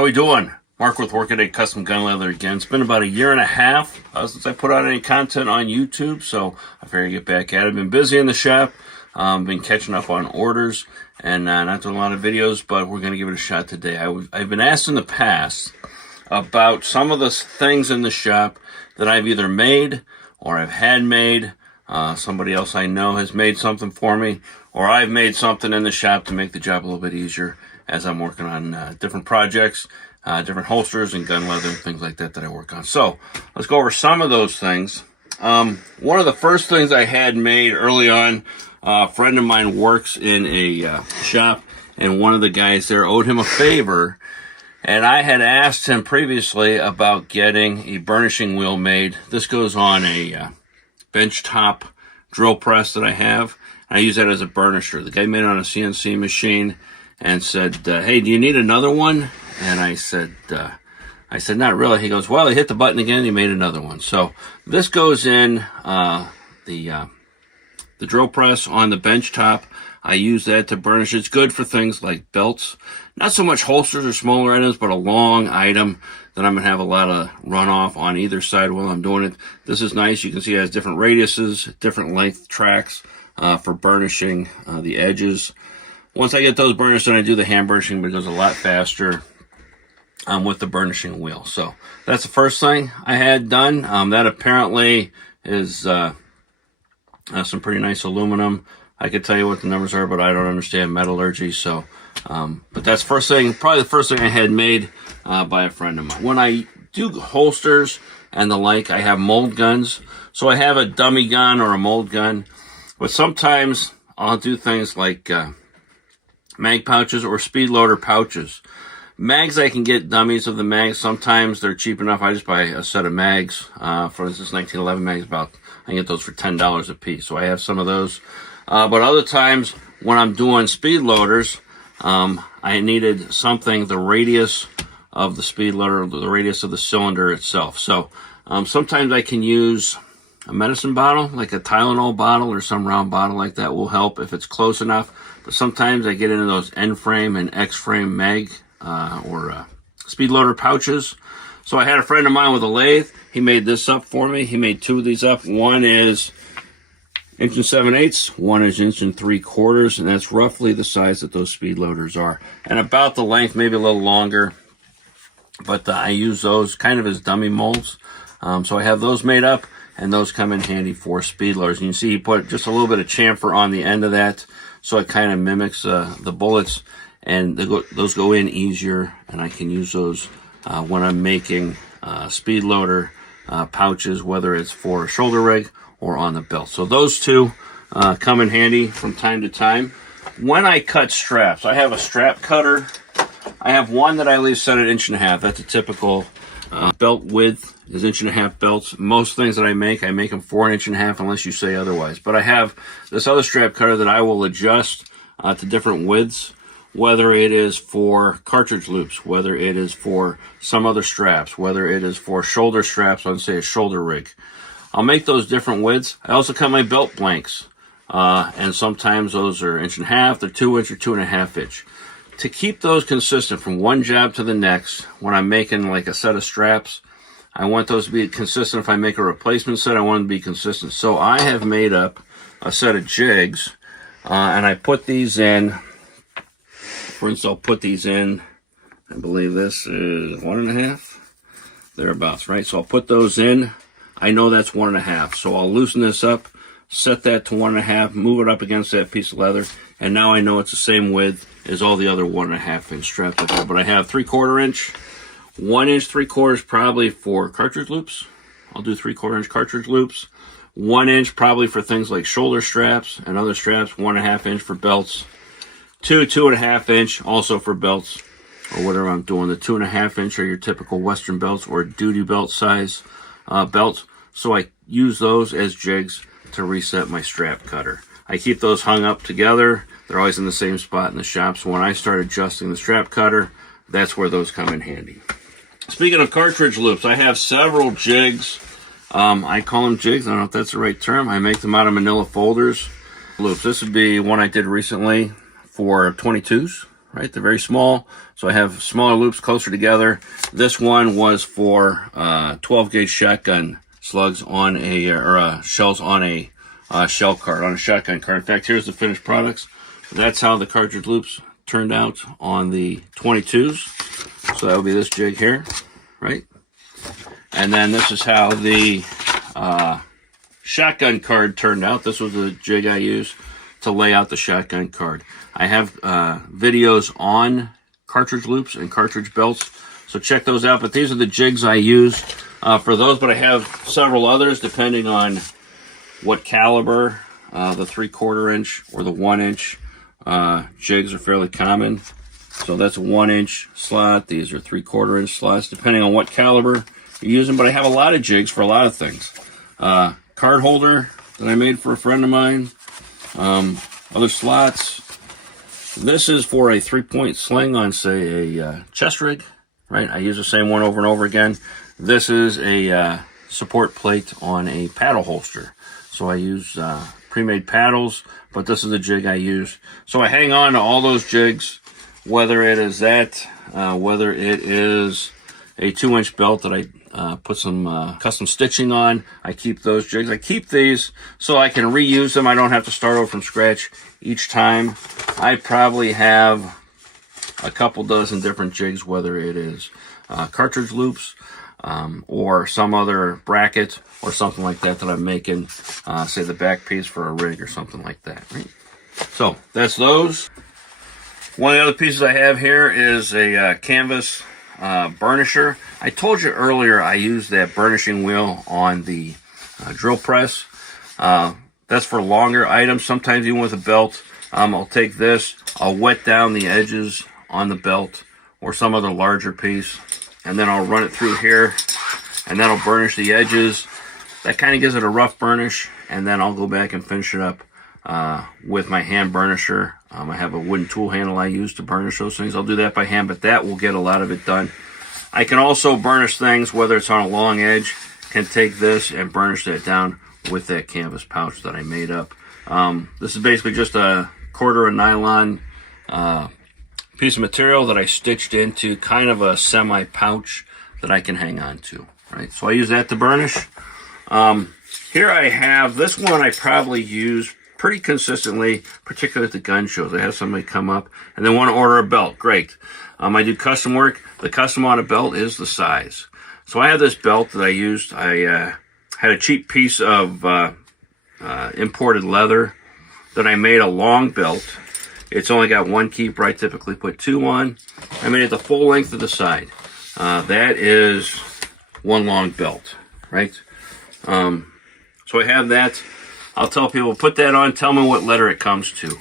How we doing? Mark with Workaday Custom Gunleather again. It's been about a year and a half since I put out any content on YouTube, so I figured to get back at it. I've been busy in the shop, been catching up on orders, and not doing a lot of videos, but we're going to give it a shot today. I've been asked in the past about some of the things in the shop that I've either made or I've had made. Somebody else I know has made something for me, or I've made something in the shop to make the job a little bit easier as I'm working on different projects, different holsters and gun leather and things like that I work on. So let's go over some of those things. One of the first things I had made early on, a friend of mine works in a shop, and one of the guys there owed him a favor, and I had asked him previously about getting a burnishing wheel made. This goes on a bench top drill press that I have. I use that as a burnisher. The guy made it on a CNC machine and said, hey, do you need another one? And I said, not really. He goes, well, he hit the button again. He made another one. So this goes in the drill press on the bench top. I use that to burnish. It's good for things like belts. Not so much holsters or smaller items, but a long item that I'm going to have a lot of runoff on either side while I'm doing it. This is nice. You can see it has different radiuses, different length tracks for burnishing the edges. Once I get those burnished, then I do the hand burnishing, but it goes a lot faster with the burnishing wheel. So that's the first thing I had done. That apparently is some pretty nice aluminum. I could tell you what the numbers are, but I don't understand metallurgy. So, but that's first thing, probably the first thing I had made by a friend of mine. When I do holsters and the like, I have mold guns. So I have a dummy gun or a mold gun, but sometimes I'll do things like mag pouches or speed loader pouches. Mags, I can get dummies of the mags. Sometimes they're cheap enough. I just buy a set of mags. For instance, 1911 mags, I can get those for $10 a piece. So I have some of those. But other times when I'm doing speed loaders, I needed something, the radius of the speed loader, the radius of the cylinder itself. So sometimes I can use a medicine bottle, like a Tylenol bottle or some round bottle like that will help if it's close enough. But sometimes I get into those N-frame and X-frame mag or speed loader pouches. So I had a friend of mine with a lathe. He made this up for me. He made two of these up. One is 1 7/8, one is 1 3/4, and that's roughly the size that those speed loaders are. And about the length, maybe a little longer. But I use those kind of as dummy molds. So I have those made up, and those come in handy for speed loaders. And you see he put just a little bit of chamfer on the end of that, so it kind of mimics the bullets, and those go in easier, and I can use those when I'm making speed loader pouches, whether it's for a shoulder rig or on the belt. So those two come in handy from time to time. When I cut straps, I have a strap cutter. I have one that I leave set at 1.5 inches. That's a typical belt width is 1.5 inches belts. Most things that I make them for 1.5 inches unless you say otherwise. But I have this other strap cutter that I will adjust to different widths, whether it is for cartridge loops, whether it is for some other straps, whether it is for shoulder straps on, say, a shoulder rig. I'll make those different widths. I also cut my belt blanks, and sometimes those are 1.5 inches, they're 2 inch or 2.5 inch. To keep those consistent from one job to the next, when I'm making like a set of straps, I want those to be consistent. If I make a replacement set, I want them to be consistent. So I have made up a set of jigs, and I put these in. For instance, I'll put these in, I believe this is 1.5, thereabouts, right? So I'll put those in. I know that's 1.5, so I'll loosen this up, set that to 1.5, move it up against that piece of leather, and now I know it's the same width as all the other 1.5 inch straps I have. But I have 3/4 inch, 1 inch 3/4 probably for cartridge loops. I'll do 3/4 inch cartridge loops. 1 inch probably for things like shoulder straps and other straps. 1.5 inch for belts. 2.5 inch also for belts or whatever I'm doing. The 2.5 inch are your typical Western belts or duty belt size belts. So I use those as jigs to reset my strap cutter. I keep those hung up together. They're always in the same spot in the shop. So when I start adjusting the strap cutter, that's where those come in handy. Speaking of cartridge loops, I have several jigs. I call them jigs. I don't know if that's the right term. I make them out of manila folders. Loops. This would be one I did recently for 22s. right? They're very small, so I have smaller loops closer together. This one was for 12 gauge shotgun slugs on a, shells on a shell card, on a shotgun card. In fact, here's the finished products. That's how the cartridge loops turned out on the 22s. So that would be this jig here, right? And then this is how the shotgun card turned out. This was the jig I used to lay out the shotgun card. I have videos on cartridge loops and cartridge belts, so check those out. But these are the jigs I use for those, but I have several others depending on what caliber. The 3/4 inch or the 1 inch jigs are fairly common. So that's a 1 inch slot. These are 3/4 inch slots, depending on what caliber you're using. But I have a lot of jigs for a lot of things. Card holder that I made for a friend of mine. Other slots. This is for a 3-point sling on, say, a chest rig, right? I use the same one over and over again. This is a support plate on a paddle holster. So I use pre-made paddles, but this is the jig I use. So I hang on to all those jigs, whether it is that, whether it is a 2-inch belt that I put some custom stitching on. I keep those jigs. I keep these so I can reuse them. I don't have to start over from scratch each time. I probably have a couple dozen different jigs, whether it is cartridge loops or some other bracket or something like that that I'm making, say the back piece for a rig or something like that. Right? So that's those. One of the other pieces I have here is a canvas burnisher. I told you earlier I use that burnishing wheel on the drill press. That's for longer items, sometimes even with a belt. I'll take this, I'll wet down the edges on the belt or some other larger piece, and then I'll run it through here, and then I'll burnish the edges. That kind of gives it a rough burnish, and then I'll go back and finish it up with my hand burnisher. I have a wooden tool handle I use to burnish those things. I'll do that by hand, but that will get a lot of it done. I can also burnish things, whether it's on a long edge, can take this and burnish that down with that canvas pouch that I made up. This is basically just a 1/4 nylon piece of material that I stitched into kind of a semi-pouch that I can hang on to. Right, so I use that to burnish. Here I have, this one I probably use pretty consistently, particularly at the gun shows. I have somebody come up and they want to order a belt. Great. I do custom work. The custom on a belt is the size. So I have this belt that I used. I had a cheap piece of imported leather that I made a long belt. It's only got one keeper. I typically put 2 on. I made it the full length of the side. That is one long belt, right? So I have that. I'll tell people, put that on, tell me what letter it comes to.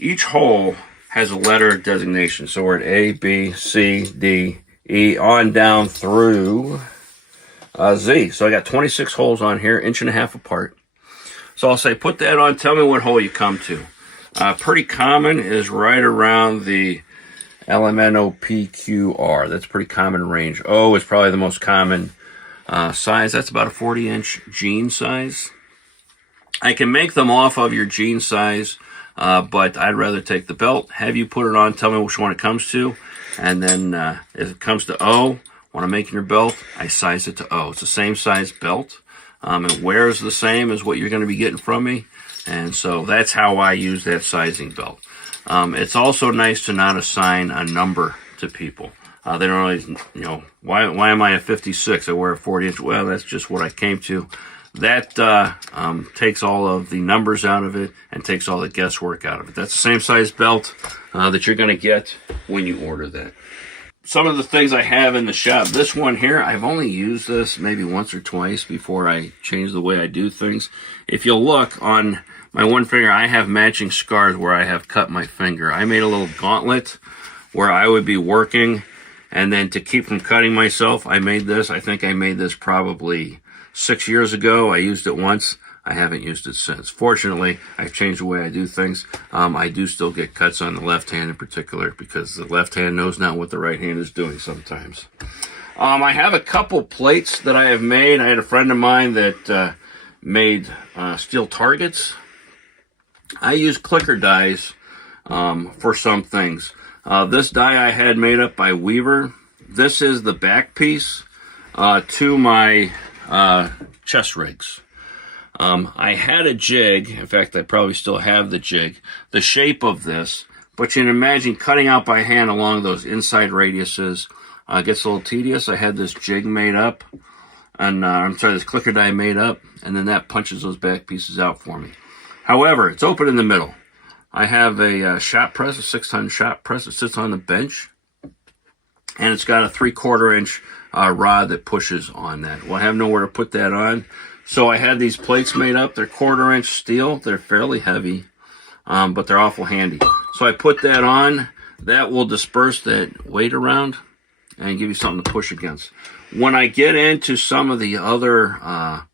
Each hole has a letter designation. So we're at A, B, C, D, E, on down through Z. So I got 26 holes on here, 1.5 inches apart. So I'll say, put that on, tell me what hole you come to. Pretty common is right around the LMNOPQR. That's pretty common range. O is probably the most common size. That's about a 40-inch jean size. I can make them off of your jean size, but I'd rather take the belt, have you put it on, tell me which one it comes to, and then if it comes to O, when I'm making your belt, I size it to O. It's the same size belt. It wears the same as what you're going to be getting from me, and so that's how I use that sizing belt. It's also nice to not assign a number to people. They don't always, why am I a 56? I wear a 40-inch. Well, that's just what I came to. That takes all of the numbers out of it and takes all the guesswork out of it. That's the same size belt that you're going to get when you order that. Some of the things I have in the shop, this one here, I've only used this maybe once or twice before I change the way I do things. If you'll look on my one finger, I have matching scars where I have cut my finger. I made a little gauntlet where I would be working, and then to keep from cutting myself, I made this. I think I made this probably 6 years ago. I used it once. I haven't used it since. Fortunately, I've changed the way I do things. I do still get cuts on the left hand in particular because the left hand knows not what the right hand is doing sometimes. I have a couple plates that I have made. I had a friend of mine that made steel targets. I use clicker dies for some things. This die I had made up by Weaver. This is the back piece to my chest rigs. I had a jig. In fact, I probably still have the jig. The shape of this, but you can imagine cutting out by hand along those inside radiuses gets a little tedious. I had this jig made up, and this clicker die made up, and then that punches those back pieces out for me. However, it's open in the middle. I have a shot press, a 6-ton shot press that sits on the bench, and it's got a 3/4 inch rod that pushes on that. Well, I have nowhere to put that on, so I had these plates made up. They're 1/4 inch steel. They're fairly heavy, but they're awful handy. So I put that on. That will disperse that weight around and give you something to push against. When I get into some of the other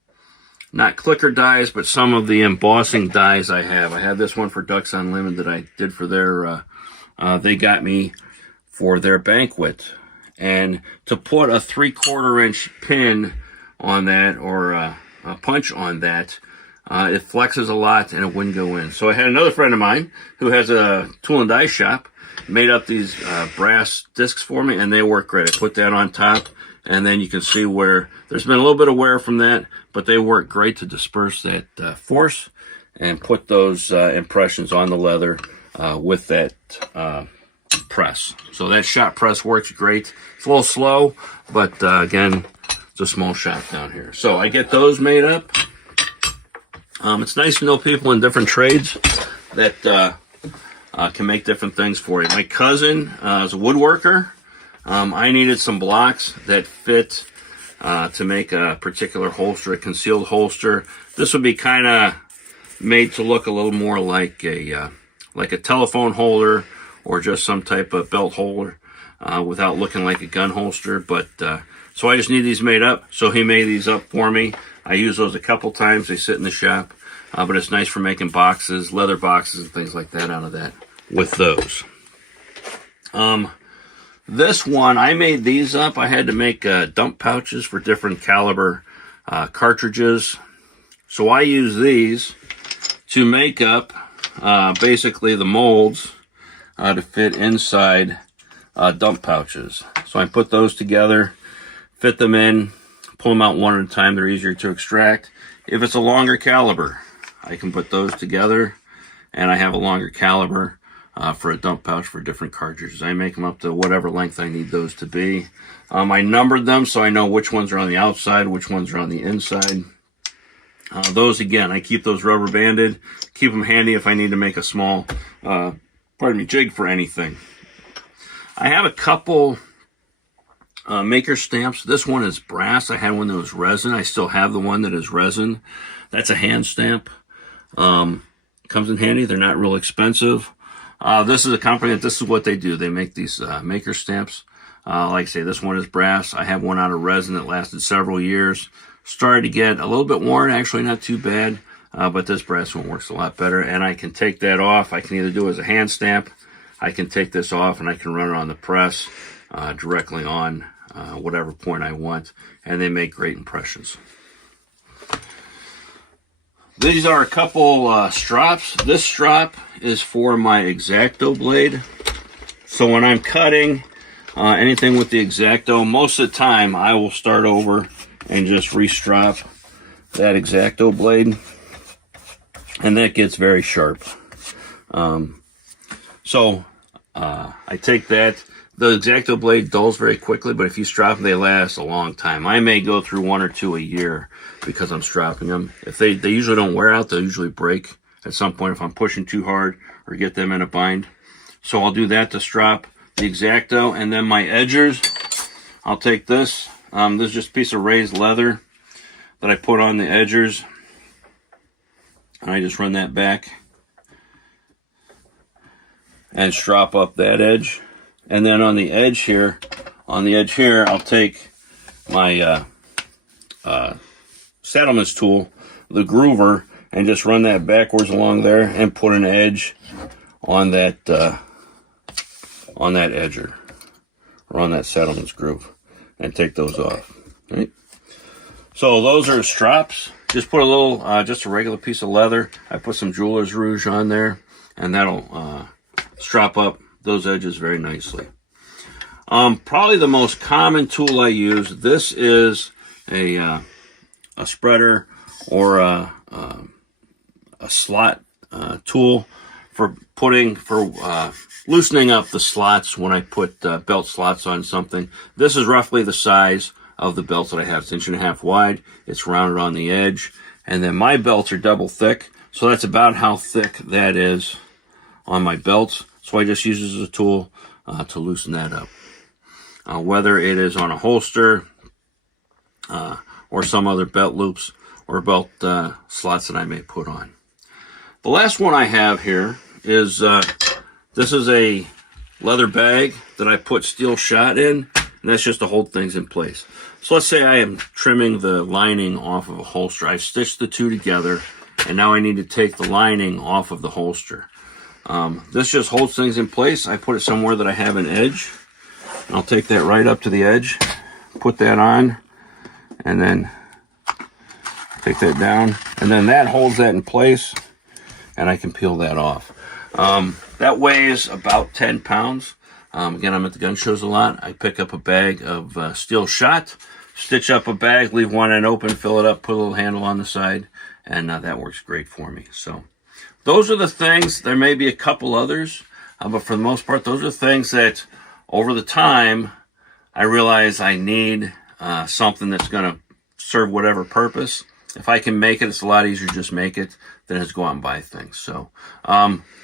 not clicker dies, but some of the embossing dies I have this one for Ducks Unlimited that I did for their, they got me for their banquet. And to put a 3/4 inch pin on that, or a punch on that, it flexes a lot and it wouldn't go in. So I had another friend of mine who has a tool and die shop, made up these brass discs for me, and they work great. I put that on top, and then you can see where there's been a little bit of wear from that, but they work great to disperse that force and put those impressions on the leather with that press. So that shot press works great. It's a little slow, but again, it's a small shop down here. So I get those made up. It's nice to know people in different trades that can make different things for you. My cousin is a woodworker. I needed some blocks that fit to make a particular holster, a concealed holster. This would be kind of made to look a little more like a telephone holder or just some type of belt holder without looking like a gun holster. But so I just need these made up. So he made these up for me. I use those a couple times. They sit in the shop, but it's nice for making boxes, leather boxes, and things like that out of that with those. This one, I made these up. I had to make dump pouches for different caliber cartridges. So I use these to make up basically the molds to fit inside dump pouches. So I put those together, fit them in, pull them out one at a time. They're easier to extract. If it's a longer caliber, I can put those together, and I have a longer caliber for a dump pouch for different cartridges. I make them up to whatever length I need those to be. I numbered them so I know which ones are on the outside, which ones are on the inside. Those, again, I keep those rubber banded, keep them handy if I need to make a small, jig for anything. I have a couple maker stamps. This one is brass. I had one that was resin. I still have the one that is resin. That's a hand stamp. Comes in handy. They're not real expensive. This is a company that this is what they do. They make these maker stamps. Like I say, this one is brass. I have one out of resin that lasted several years. Started to get a little bit worn, actually not too bad, but this brass one works a lot better. And I can take that off. I can either do it as a hand stamp. I can take this off and I can run it on the press directly on whatever point I want. And they make great impressions. These are a couple strops. This strop is for my X-Acto blade. So when I'm cutting anything with the X-Acto, most of the time I will start over and just re-strop that X-Acto blade. And that gets very sharp. So I take that. The X-Acto blade dulls very quickly, but if you strop them, they last a long time. I may go through 1 or 2 a year because I'm stropping them. If they usually don't wear out, they'll usually break at some point if I'm pushing too hard or get them in a bind. So I'll do that to strop the X-Acto. And then my edgers, I'll take this. This is just a piece of raised leather that I put on the edgers. And I just run that back and strop up that edge. And then on the edge here, I'll take my Saddleman's tool, the groover, and just run that backwards along there and put an edge on that edger, or on that Saddleman's groove, and take those off. Right? So those are strops. Just put a little, just a regular piece of leather. I put some jeweler's rouge on there, and that'll strop up those edges very nicely. Probably the most common tool I use, this is a spreader or a slot tool for loosening up the slots when I put belt slots on something. This is roughly the size of the belt that I have. It's 1.5 inches wide. It's rounded on the edge. And then my belts are double thick, so that's about how thick that is on my belts. So I just use it as a tool to loosen that up. Whether it is on a holster or some other belt loops or belt slots that I may put on. The last one I have here is, this is a leather bag that I put steel shot in, and that's just to hold things in place. So let's say I am trimming the lining off of a holster. I've stitched the two together, and now I need to take the lining off of the holster. This just holds things in place. I put it somewhere that I have an edge. I'll take that right up to the edge, put that on, and then take that down, and then that holds that in place, and I can peel that off. That weighs about 10 pounds. Again, I'm at the gun shows a lot. I pick up a bag of steel shot, stitch up a bag, leave one end open, fill it up, put a little handle on the side, and that works great for me. So those are the things. There may be a couple others, but for the most part, those are things that over the time I realize I need something that's going to serve whatever purpose. If I can make it, it's a lot easier to just make it than just go out and buy things. So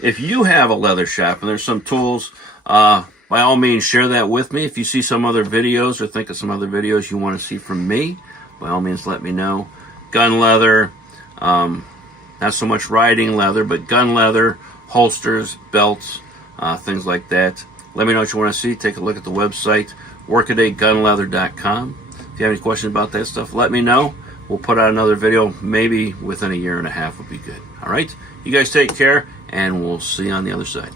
if you have a leather shop and there's some tools, by all means share that with me. If you see some other videos or think of some other videos you want to see from me, by all means let me know. Gun leather, not so much riding leather, but gun leather, holsters, belts, things like that. Let me know what you want to see. Take a look at the website, workadaygunleather.com. If you have any questions about that stuff, let me know. We'll put out another video, maybe within 1.5 years would be good. All right? You guys take care, and we'll see you on the other side.